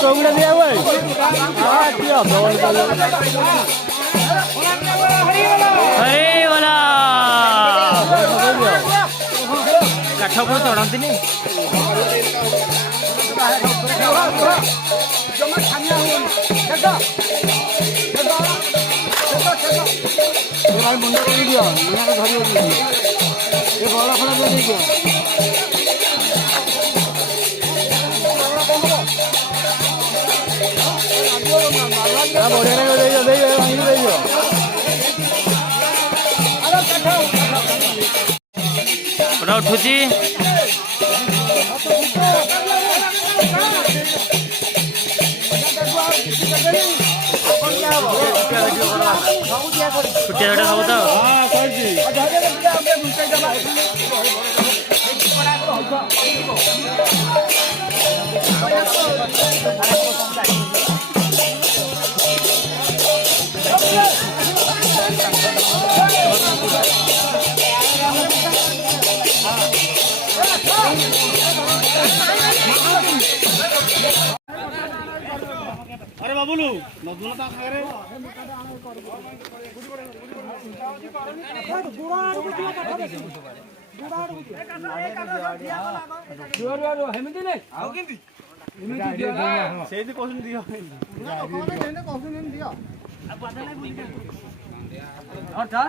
चौड़ा दिया हुआ है अरे वाला काठ को चढ़ाती नहीं मुंड कर दियो ये बड़ा खड़ा कर दियो उठुची छुट्टिया सब तो अरे बाबुलू नजून ता खारे हेमिति नै आउ केंती हेमिति दियो सेति कोसन दियो ना कोन देने कोसन दियो अब बाधा नै बुझी अच्छा